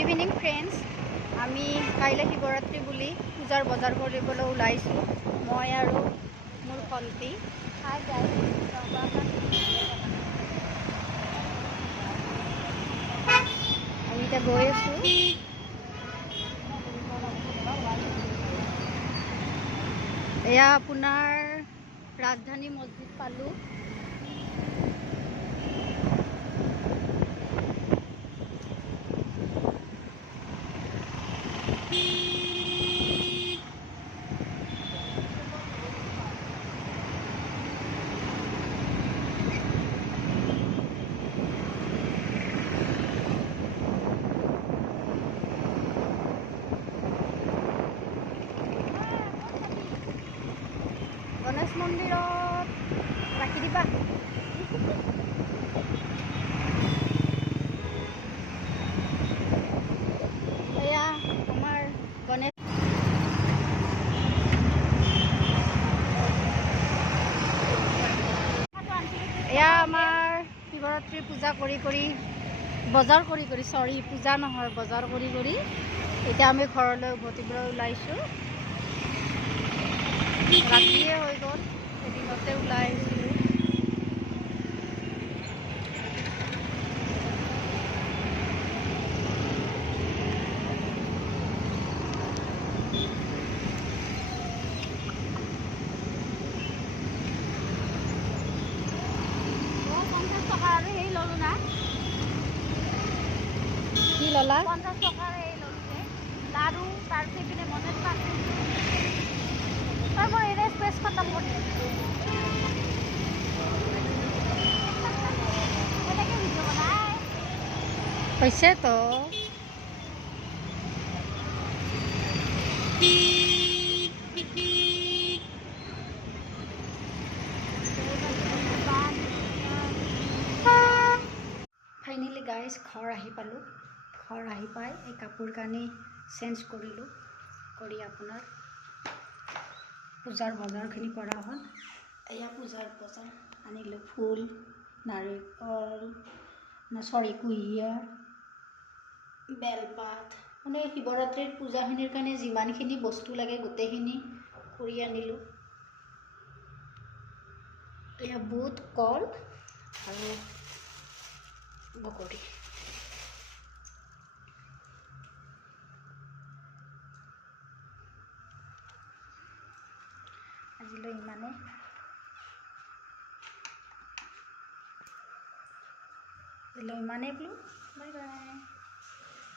Evening friends, আমি কাইলৈ শিৱৰাত্ৰি বুলি পূজাৰ বজাৰ কৰিবলৈ ওলাইছোঁ। মই আৰু মোৰ ভণ্টি। হাই গাইজ, আমি এতিয়া গৈ আছোঁ। এয়া আপোনাৰ ৰাজধানী মছজিদ পালোঁ। গণেশ মন্দিৰত ৰাখি দিবা। এয়া আমাৰ গণেশ এয়া আমাৰ শিৱৰাত্ৰি পূজা কৰি বজাৰ কৰি পূজা নহয়, বজাৰ কৰি এতিয়া আমি ঘৰলৈ উভতিবলৈ ওলাইছোঁ। ৰাতিয়ে হৈ গ'ল, এদিনতে ওলাই আহিছিলোঁ। কি ল'লা? 50 টকাৰ এই ল'লোঁ লাৰু, তাৰপিছত পিনে মনে পাইছোঁ তই মোৰ এনে স্পেচ খতম কৰি এনেকৈ ভিডিঅ' বনাই হৈছে তো। ফাইনেলি গাইজ ঘৰ আহি পালোঁ। ঘৰ আহি পাই এই কাপোৰ কানি চেঞ্জ কৰিলোঁ, কৰি আপোনাৰ পূজাৰ বজাৰখিনি কৰা হ'ল। এয়া পূজাৰ বজাৰ আনিলোঁ, ফুল, নাৰিকল, কুঁহিয়াৰ, বেলপাত, মানে শিৱৰাত্ৰিৰ পূজাখিনিৰ কাৰণে যিমানখিনি বস্তু লাগে গোটেইখিনি কৰি আনিলোঁ। এয়া বুট, কল আৰু বগৰী। আজিলৈ ইমানে। বোলো বাই বাই।